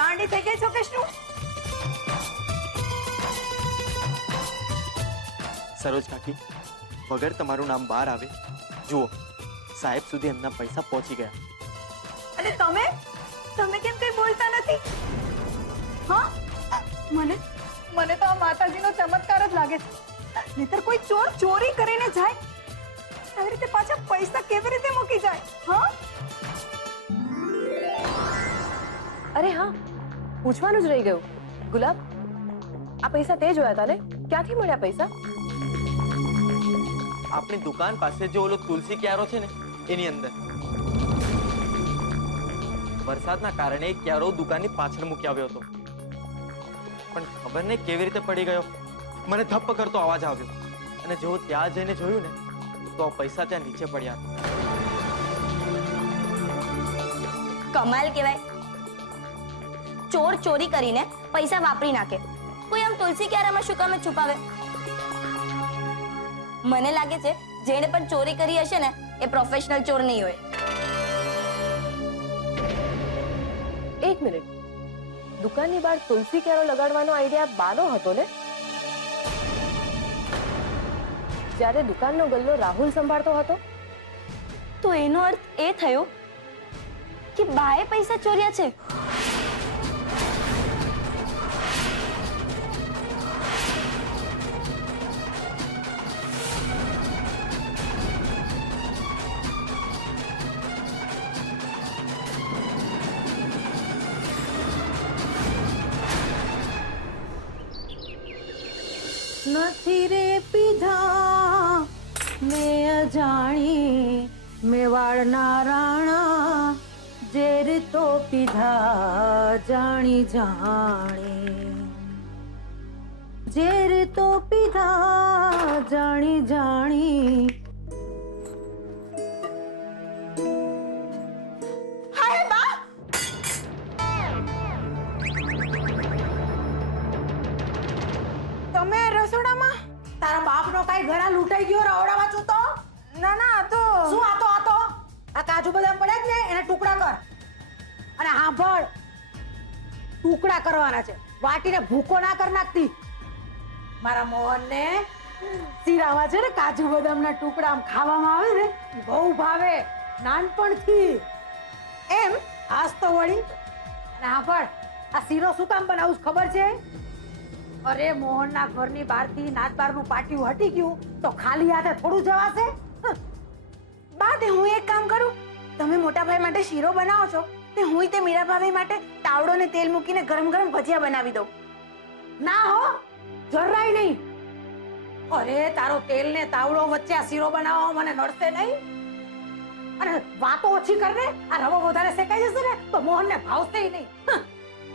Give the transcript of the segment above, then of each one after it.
ગાંડી થઈ ગઈ છો કે શું? સરોજ કાકી, વગર તમારું નામ બહાર આવે, જુઓ સાહેબ સુધી એમના પૈસા પહોંચી ગયા. અને તમે કેમ કઈ બોલતા નથી? હા, મને તો આ માતાજીનો ચમત્કાર જ લાગે છે. નહીતર કોઈ ચોર ચોરી કરીને જાય, આવી રીતે પાછા પૈસા કેવી રીતે મૂકી જાય? હા, અરે હા, પૂછવાનું જ રહી ગયું. ગુલાબ, આ પૈસા તે જોયા હતા ને? ક્યાંથી મળ્યા પૈસા? આપણી દુકાન પાસે જે ઓલો તુલસી ક્યારો છે ને, એની અંદર. વરસાદના કારણે ક્યારો દુકાનની પાછળ મૂકી આવ્યો હતો, પણ ખબર નહીં કેવી રીતે પડી ગયો. મને ધપ્પ કરતો અવાજ આવ્યો અને જેવો ત્યાં જઈને જોયું ને, તો પૈસા ત્યાં નીચે પડ્યા. કમાલ કહેવાય. ચોર ચોરી કરીને પૈસા વાપરી નાખે, કોઈ આમ તુલસી ક્યારામાં શું કામ છુપાવે? મને લાગે છે જેણે પણ ચોરી કરી હશે ને, એ પ્રોફેશનલ ચોર નહીં હોય. એક મિનિટ, દુકાનની બહાર તુલસી ક્યારો લગાડવાનો આઈડિયા બાનો હતો ને? જ્યારે દુકાનનો ગલ્લો રાહુલ સંભાળતો હતો? તો એનો અર્થ એ થયો કે બાએ પૈસા ચોર્યા છે. નથી રે પીધા મેં અજાણી મેવાડના રાણા, ઝેર તો પીધા જાણી જાણી, ઝેર તો પીધા જાણી જાણી. હાય બા, તમે રસોડામાં? તારા બાપનો કઈ ઘણા લૂંટાઈ ગયો રવડામાં છું તો? ના ના, આ તો શું આ કાજુ બદામ પડે જ ને, એને ટુકડા કર. અને સાંભળ, ટુકડા કરવાના છે, વાટીને ભૂકો ના કર નાખતી. મારા મોહનને શીરામાં છે ને કાજુ બદામના ટુકડા આમ ખાવામાં આવે ને, બહુ ભાવે નાનપણથી. એમ આજ તો વળી. અને સાંભળ, આ શીરો શું કામ બનાવું ખબર છે? અરે મોહનના ઘરની બહારથી નાચબારનું પાટિયું હટી ગયું તો ખાલી હાથે થોડું જવાશે? બા, તે હું એક કામ કરું, તમે મોટા ભાઈ માટે શીરો બનાવો છો, તે હું તે મીરા ભાભી માટે તાવડો ને તેલ મૂકીને ગરમ ગરમ ભજીયા બનાવી દઉં. ના હો, જરાય નહીં. અરે તારો તેલ ને તાવડો વચ્ચે આ શીરો બનાવવા મને નડશે નહીં. અને વાતો ઓછી કર ને, આ રવો વધારે શેકાઈ જશે ને તો મોહનને ભાવશે નહીં.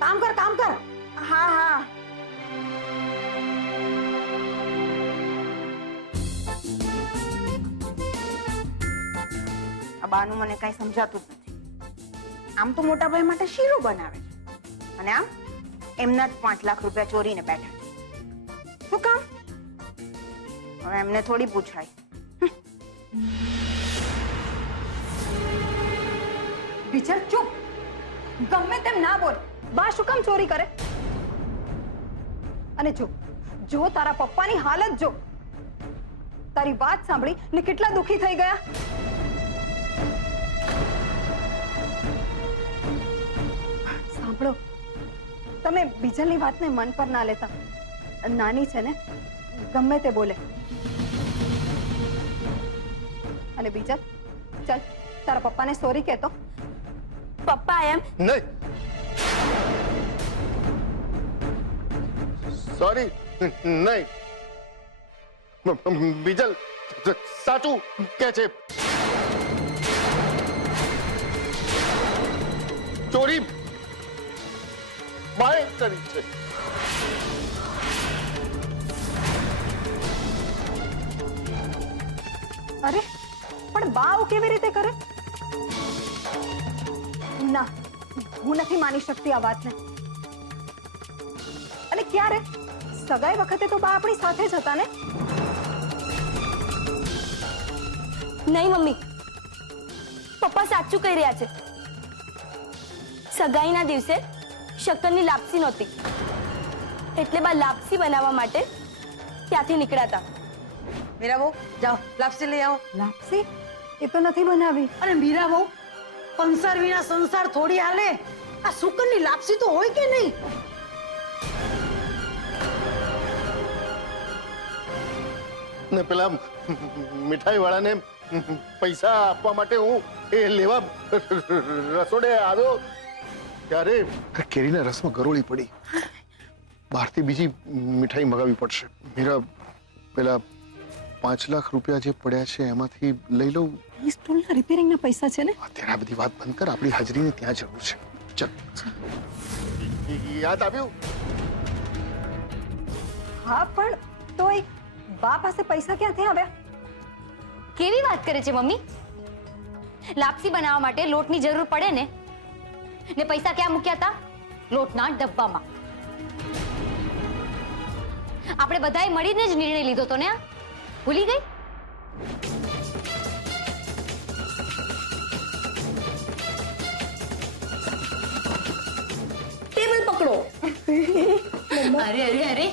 કામ કર. હા હા. બાનું મને કઈ સમજાતું જ નથી. આમ તો મોટા ભાઈ માટે શીરો બનાવે છે અને આમ એમના જ 5 લાખ રૂપિયા ચોરીને બેઠા છે. શું કામ? હવે એમને થોડી પૂછાય. બિચાર ચૂપ, ગમે તેમ ના બોલ. બા શું કામ ચોરી કરે? અને જો તારા પપ્પાની હાલત જો, તારી વાત સાંભળી ને કેટલા દુખી થઈ ગયા. સાંભળો, તમે બીજલની વાતને મન પર ના લેતા. નાની છે ને, ગમે તે બોલે. અને બીજલ, ચાલ તારા પપ્પાને સોરી કહેતો. પપ્પા એમ નહીં, સોરી નહીં. બીજલ સાચું કે છે. ચોરી બાએ કરી છે. અરે પણ બા આવું કેવી રીતે કરે? ના, હું નથી માની શકતી આ વાતને. અને ક્યારે? સગાઈ વખતે તો બા આપણી સાથે જ હતા ને? નહીં મમ્મી, પપ્પા સાચું કહી રહ્યા છે. સગાઈના દિવસે શક્કરની લાપસી નહોતી, એટલે બા લાપસી બનાવવા માટે ત્યાંથી નીકળ્યા હતા. મીરા બહુ જાઓ લાપસી લઈ આવો. લાપસી એ તો નથી બનાવી. અને મીરા બહુ કંસાર વિના સંસાર થોડી હાલે. આ સુકનની લાપસી તો હોય કે નહીં? ને પેલા મીઠાઈ વાળાને પૈસા આપવા માટે હું એ લેવા રસોડે આવ્યો ત્યારે કેરીના રસમાં ગરોળી પડી. બહારથી બીજી મીઠાઈ મગાવવી પડશે. મીરા, પેલા 5 લાખ રૂપિયા જે પડ્યા છે એમાંથી લઈ લઉં. ઈ સ્ટોલના રિપેરિંગના પૈસા છે ને? અત્યારે આ બધી વાત બંધ કર. આપણી હાજરીને ત્યાં જરૂર છે. ચાલ. યાદ આવ્યું? હા, પણ તોય બા પાસે પૈસા ક્યાંથી આવ્યા? કેવી વાત કરે છે મમ્મી? લાપસી બનાવવા માટે લોટની જરૂર પડે ને પૈસા ક્યાં મૂક્યા હતા? લોટના ડબ્બામાં. આપણે બધાએ મળીને જ નિર્ણય લીધો તો ને? આ ભૂલી ગઈ? ટેબલ પકડો. અરે અરે અરે,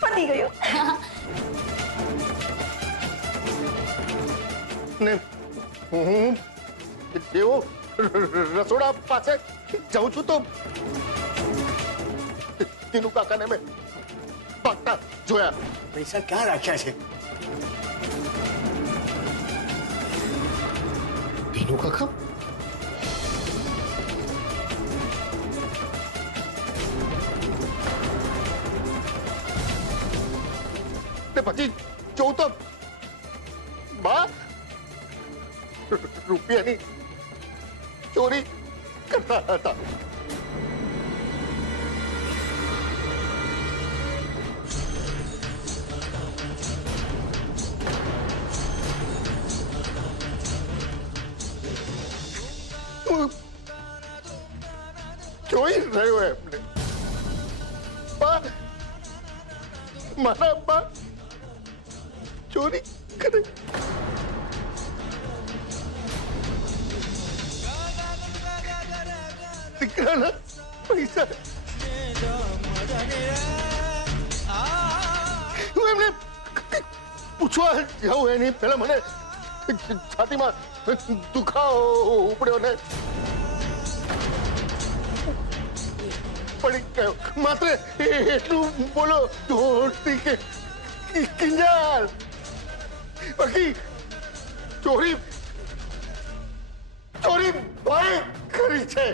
પતી ગયું. ને હું જેવો રસોડા પાસે જાઉં છું તો તીનુ કાકાને મેં ભાગતા જોયા. પૈસા ક્યાં રાખ્યા છે? તીનુ કાકા? ને પછી જોઉં તો બા રૂપિયાની ચોરી કરતા હતા. હું જોઈ રહ્યો એમને. બા, મારા બા ચોરી કરે. દીકરાના પૈસા હું એમને પૂછવા જાઉં એની પહેલા મને છાતીમાં દુખાવો ઉપડ્યો ને પડી ગયો. માત્ર એટલું બોલો, દોડતી કે કિંજલ. બાકી ચોરી ભાઈ કરી છે.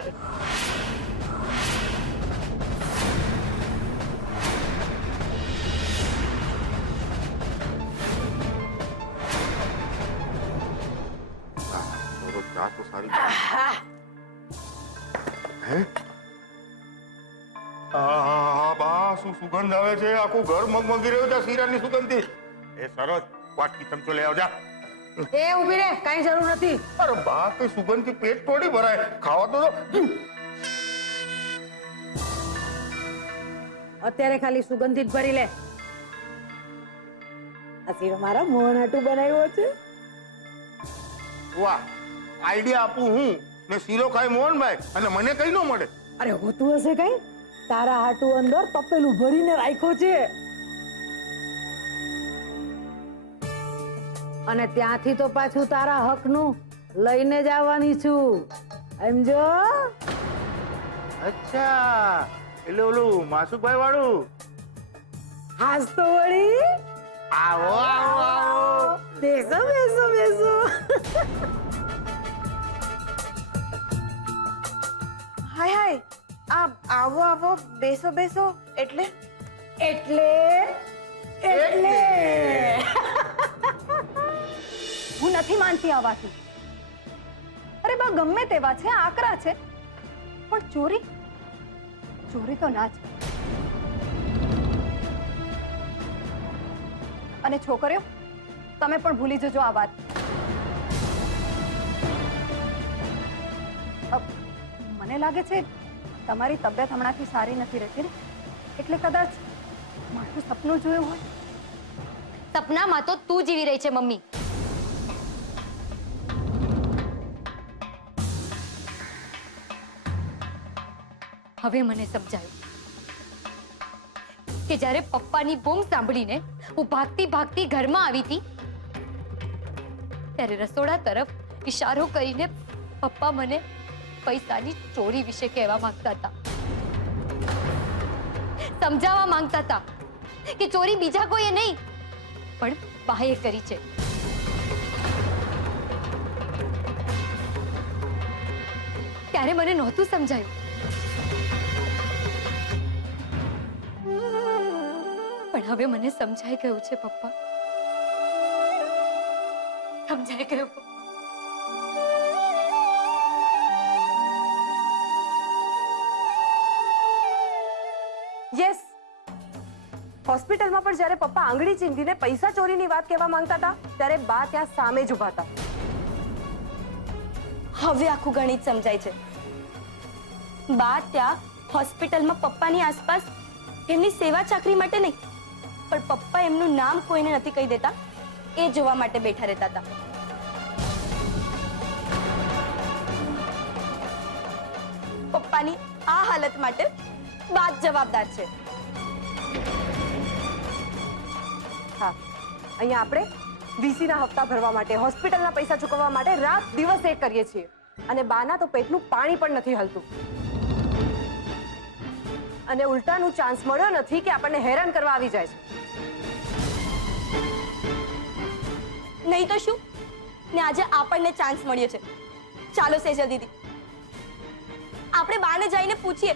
ચા તો સારી હે. હા બા, શું સુગંધ આવે છે! આખું ઘર મગમગી રહ્યું છે શીરાની સુગંધથી. એ સરસ, વાટકી ચમચો લઈ આવજા. એ ઊભી રે, કાંઈ જરૂર નથી. અરે બા, કઈ સુગંધથી પેટ થોડી ભરાય, ખાવા તો દો. અત્યારે ખાલી સુગંધિત ભરી લે. આ શીરો મારા મોહન હાટુ બનાવ્યો છે. વાહ, આઈડિયા આપું હું ને શીરો ખાય મોહનભાઈ અને મને કઈ ન મળે. અરે હોતું હશે કઈ? તારા હાટુ અંદર તપેલું ભરીને રાખ્યો છે અને ત્યાંથી તો પાછું તારા હકનું લઈને જ આવવાની છું. સમજો? અચ્છા, એટલે ઓલું માસુભાઈ વાળું. હાસ તો વળી. આવો આવો આવો. બેસો બેસો બેસો. હાય હાય, આવો આવો, બેસો બેસો એટલે? એટલે હું નથી માનતી આ વાતથી. અરે બા ગમે તેવા છે, આકરા છે, પણ ચોરી તો ના જ. અને છોકરીઓ, તમે પણ ભૂલી જજો આ વાત. મને લાગે છે તમારી તબિયત હમણાંથી સારી નથી રહેતી ને, એટલે કદાચ મારું સપનું જોયું હોય. સપનામાં તો તું જીવી રહી છે મમ્મી. હવે મને સમજાયું કે જ્યારે પપ્પાની બૂમ સાંભળીને હું ભાગતી ભાગતી ઘરમાં આવી હતી ત્યારે રસોડા તરફ ઈશારો કરીને પપ્પા મને પૈસાની ચોરી વિશે કહેવા માંગતા હતા, સમજાવવા માંગતા હતા કે ચોરી બીજા કોઈએ નહીં પણ બાએ કરી છે. ત્યારે મને નહોતું સમજાયું, પણ હવે મને સમજાઈ ગયું છે પપ્પા, સમજાઈ ગયું. યસ, હોસ્પિટલમાં પણ જ્યારે પપ્પા આંગળી ચીંધીને પૈસા ચોરીની વાત કહેવા માંગતા હતા ત્યારે બા ત્યાં સામે જ ઊભા હતા. હવે આખું ગણિત સમજાય છે. બા ત્યાં હોસ્પિટલમાં પપ્પાની આસપાસ એમની સેવા ચાકરી માટે નહીં પણ પપ્પા એમનું નામ કોઈને નથી કહી દેતા એ જોવા માટે બેઠા રહેતા હતા. પપ્પાની આ હાલત માટે બા જ જવાબદાર છે. હા, અહીંયા આપણે વીસીના હપ્તા ભરવા માટે, હોસ્પિટલના પૈસા ચૂકવવા માટે રાત દિવસ એક કરીએ છીએ અને બાના તો પેટનું પાણી પણ નથી હલતું અને ઉલટાનું ચાન્સ મળ્યો નથી કે આપણને હેરાન કરવા આવી જાય છે. નહીં તો શું, ને આજે આપણને ચાન્સ મળ્યો છે. ચાલો સેજલ દીદી, આપણે બાને જઈને પૂછીએ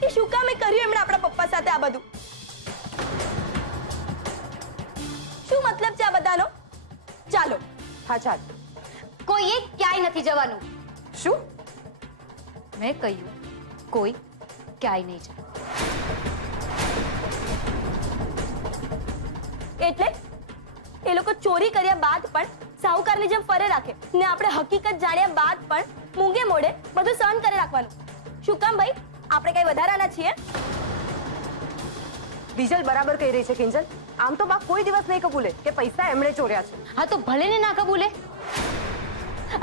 કે શું કામ કર્યું એમણે આપણા પપ્પા સાથે આ બધું. શું મતલબ છે આ બધાનો? ચાલો. હા ચાલ. કોઈએ ક્યાંય નથી જવાનું. શું? મેં કહ્યું કોઈ ક્યાંય નહીં જાય. એટલે એ લોકો ચોરી કર્યા બાદ પણ સાહુકારની જેમ ફરે રાખે ને આપણે હકીકત જાણ્યા બાદ પણ મૂંગે મોઢે બધું સહન કરી રાખવાનું. શું કામ ભાઈ? આપણે કઈ વધારાના છીએ? બીજલ બરાબર કહી રહી છે કિંજલ. આમ તો બા કોઈ દિવસ નહીં કબૂલે કે પૈસા એમણે ચોર્યા છે. હા તો ભલે ને ના કબૂલે.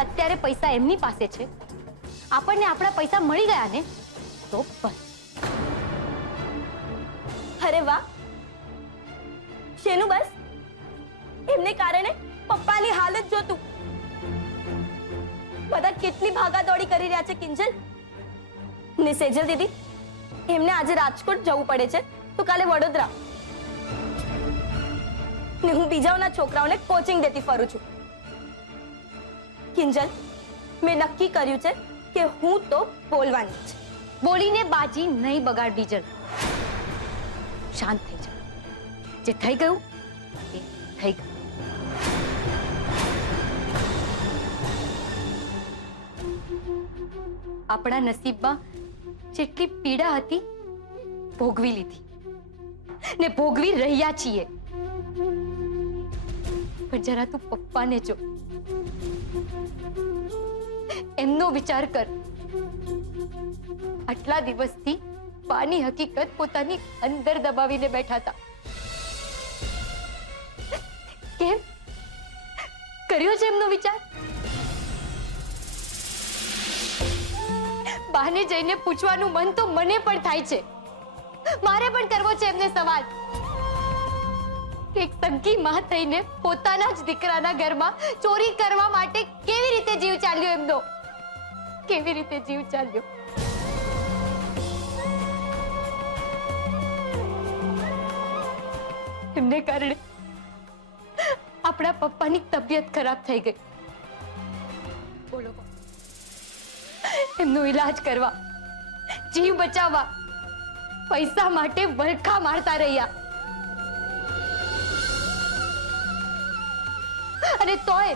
અત્યારે પૈસા એમની પાસે છે, આપણને આપણા પૈસા મળી ગયા ને તો બસ. અરે વાહ, શેનું બસ? એમને કારણે પપ્પાની હાલત જોતું. બધા કેટલી ભાગાદોડી કરી રહ્યા છે કિંજલ ને સેજલ દીદી. એમને આજે રાજકોટ જવું પડે છે તો કાલે વડોદરા, ને હું બીજાઓના છોકરાઓને કોચિંગ દેતી ફરું છું. કિંજલ, મેં નક્કી કર્યું છે કે હું તો બોલવાની જ. બોલીને બાજી નહીં બગાડ બીજલ. શાંત થઈ જા. જે થઈ ગયું એ થઈ ગયું. આપણા નસીબમાં જેટલી પીડા હતી ભોગવી લીધી ને ભોગવી રહ્યા છીએ. પણ જરા તું પપ્પાને જો, એમનો વિચાર કર. આટલા દિવસથી બાની હકીકત પોતાની અંદર દબાવીને બેઠા હતા. કેમ કર્યો છે એમનો વિચાર? બાને જઈને પૂછવાનું મન તો મને પણ થાય છે. મારે પણ કરવો છે એમને સવાલ કે એક સગી માં થઈને પોતાના જ દીકરાના ઘરમાં ચોરી કરવા માટે કેવી રીતે જીવ ચાલ્યો એમનો? કેવી રીતે જીવ ચાલ્યો? એમને કારણે આપણા પપ્પાની તબિયત ખરાબ થઈ ગઈ. બોલો, એમનો ઈલાજ કરવા, જીવ બચાવવા પૈસા માટે વલખા મારતા રહ્યા. અને તોય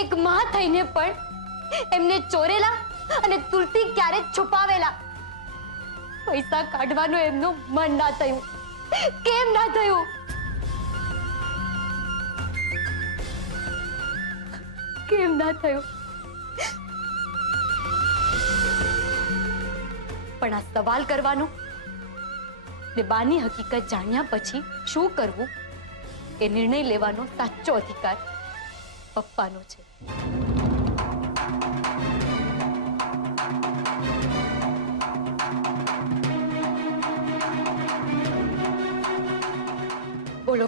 એક માં થઈને પણ એમને ચોરેલા અને તુલસી ક્યારે છુપાવેલા પૈસા કાઢવાનું એમનું મન ના થયું. કેમ ના થયું? કેમ ના થયું? પણ આ સવાલ કરવાનો ને બાની હકીકત જાણ્યા પછી શું કરવું એ નિર્ણય લેવાનો સાચો અધિકાર પપ્પાનો છે.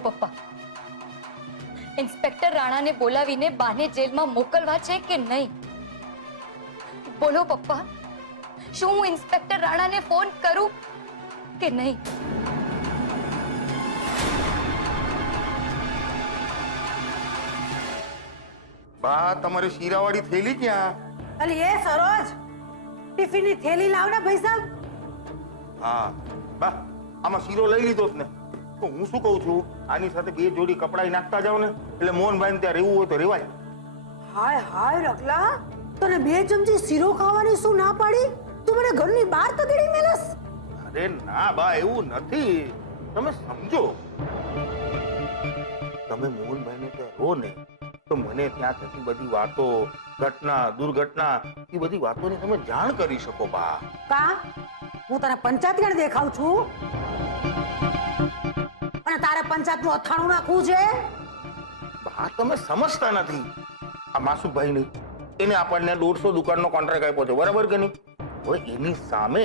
બોલો પપ્પા, ઇન્સ્પેક્ટર રાણાને બોલાવીને બાને જેલમાં મોકલવા છે કે નહીં? બોલો પપ્પા, શું હું ઇન્સ્પેક્ટર રાણાને ફોન કરું કે નહીં? બા તમારી શીરાવાળી થેલી ક્યાં? અલી એ સરોજ, ટિફિનની થેલી લાવ ને ભાઈ સાહેબ. હા બા, આમાં શીરો લઈ લીધો જ ને. તો હું શું કહું છું, આની સાથે 2 જોડી કપડાં નાખતા જાવ ને, એટલે મોહનભાઈ ત્યાં રહેવું હોય તો રેવાય. હાય હાય રગલા, તને 2 ચમચી શીરો ખાવાની શું ના પાડી? તું મને ઘરની બહાર તગડી મેલસ. અરે ના બા, એવું નથી, તમે સમજો. તમે મોહનભાઈને ત્યાં રહો ને, તો મને ત્યાં થતી બધી વાતો, ઘટના, દુર્ઘટના, એ બધી વાતોની તમે જાણ કરી શકો બા. કા હું તને પંચાયત દેખાઉં છું અને તારે પંચાયતનું અથાણું નાખવું છે? બા તમે સમજતા નથી. આ માસુભાઈ નહીં, એને આપણને 150 દુકાનનો કોન્ટ્રાક્ટ આપ્યો છે, બરાબર કે નહીં? હવે એની સામે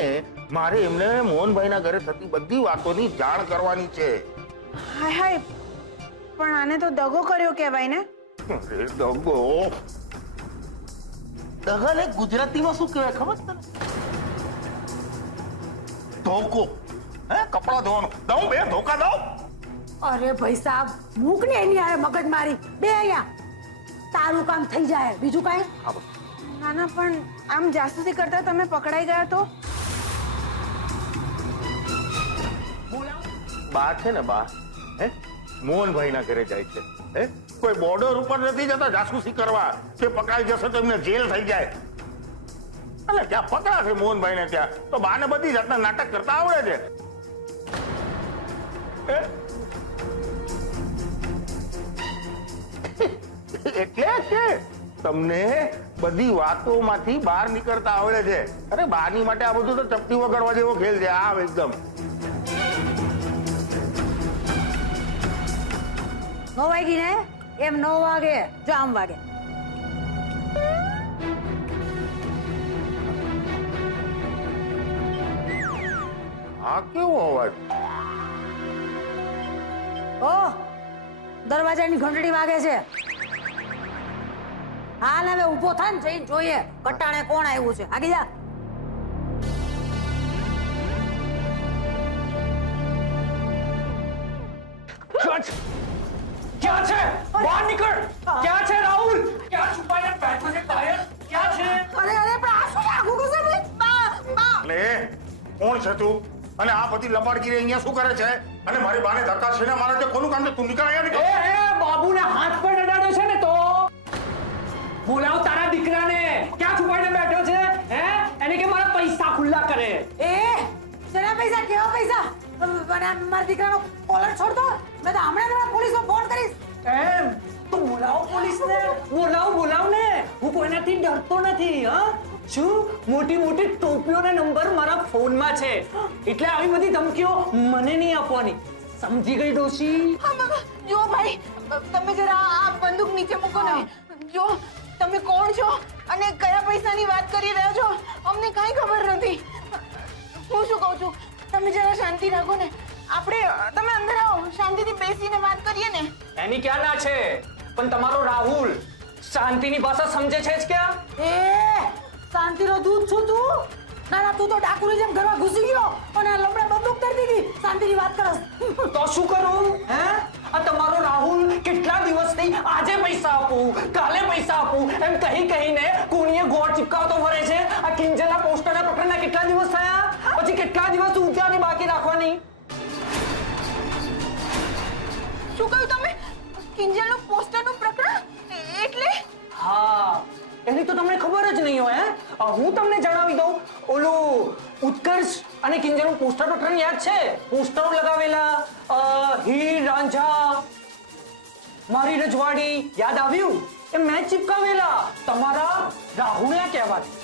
મારે એમને મોહનભાઈના ઘરે થતી બધી વાતોની જાણ કરવાની છે. હાય હાય, પણ આને તો દગો કર્યો કહેવાય ને. અરે દગો, દગાને ગુજરાતીમાં શું કહેવાય ખબર તને? ધોકો. હે, કપડા ધોવાનું. દઉં 2 ધોકા દઉં? અરે ભાઈ સાહેબ, મૂક ને એની આરે મગજ મારી. બે અહીંયા તારું કામ થઈ જાય, બીજું કાંઈ? હા બસ. ના ના, પણ આમ જાસૂસી કરતા તમે પકડાઈ ગયા તો? બા છે ને બા, હે, મોહનભાઈના ઘરે જાય છે. હે, કોઈ બોર્ડર ઉપર નથી જતા જાસૂસી કરવા કે પકડાઈ જશે તો એમને જેલ થઈ જાય. અને ત્યાં પકડાશે મોહનભાઈને ત્યાં, તો બાને બધી જાતના નાટક કરતા આવડે છે. એટલે કે તમને બધી વાતોમાંથી બહાર નીકળતા આવડે છે. અરે બાની માટે આ બધું તો ચપટી વગાડવા જેવો ખેલ છે. આ એકદમ 9 વાગી ને, એમ 9 વાગે જો આમ વાગે. આ કેવો અવાજ? ઓ, દરવાજાની ઘંટડી વાગે છે. હાલ હવે ઊભો થા ને, જઈને જોઈએ કટાણે કોણ આવ્યું છે. આગી જા. क्या છે? બહાર નીકળ. क्या છે રાહુલ? क्या છુપાઈને બેઠો છે કાયર? क्या છે? અરે અરે, પણ આ શું આખું કસે ભાઈ? લે, કોણ છે તું? અને આ બધી લબાડગીરી અહીંયા શું કરે છે? અને મારી બાને ધક્કા છે ને મારે તે કોનું કામ છે? તું નીકળ અહીંયા, નીકળ. એ બાબુને હાથ પર અડાડ્યો છે ને, તો બોલાવ તારા દીકરાને. ક્યાં છુપાઈને બેઠો છે? હે, એને કે મારા પૈસા ખુલ્લા કરે. એ શેના પૈસા? કેવા પૈસા? મારા દીકરાનો કોલર છોડતો. મેં તો હમણાં પોલીસમાં ફોન કરીશ. એમ તો બોલાવ પોલીસને. બોલાવ ને. હું કોઈનાથી ડરતો નથી. હા, શું મોટી મોટી ટોપીઓના નંબર મારા ફોનમાં છે, એટલે આવી બધી ધમકીઓ મને નહીં આપવાની. સમજી ગઈ ડોશી? હા બાબા, જો ભાઈ, તમે જરા આ બંદૂક નીચે મૂકો ને. જો તમે કોણ છો અને કયા પૈસાની વાત કરી રહ્યા છો, અમને કાંઈ ખબર નથી. હું શું કહું છું, તમે જરા શાંતિ રાખો ને. આપણે તમે અંદર આવો, શાંતિથી બેસીને વાત કરીએ ને. એની ક્યાં ના છે, પણ તમારો રાહુલ શાંતિની ભાષા સમજે છે જ ક્યાં? એ શાંતિનો દૂધ છું તું? ના ના, તું તો ડાકુની જેમ ઘરમાં ઘૂસી ગયો અને લમણે બંદૂક કરી દીધી. શાંતિની વાત કરસ તો શું કરું? હે, આ તમારો રાહુલ કેટલા દિવસથી આજે પૈસા આપું, કાલે પૈસા આપું એમ કહીને કોણીએ ગોળ ચિપકાવતો ફરે છે. આ કિંજલના પોસ્ટરના પ્રકરણના કેટલા દિવસ થયા? પછી કેટલા દિવસ ઉદ્યાની બાકી રાખવાની? શું કહ્યું તમે? કિંજલનું પોસ્ટરનું પ્રકરણ? એટલે હા, એની તો તમને ખબર જ નહીં હોય. હું તમને જણાવી દઉં, ઓલું ઉત્કર્ષ અને કિંજલનું પોસ્ટર પ્રકરણ યાદ છે? પોસ્ટરો લગાવેલા, હીર રાંઝા, મારી રજવાડી, યાદ આવ્યું? એ મેં ચિપકાવેલા તમારા રાહુલના કહેવાથી.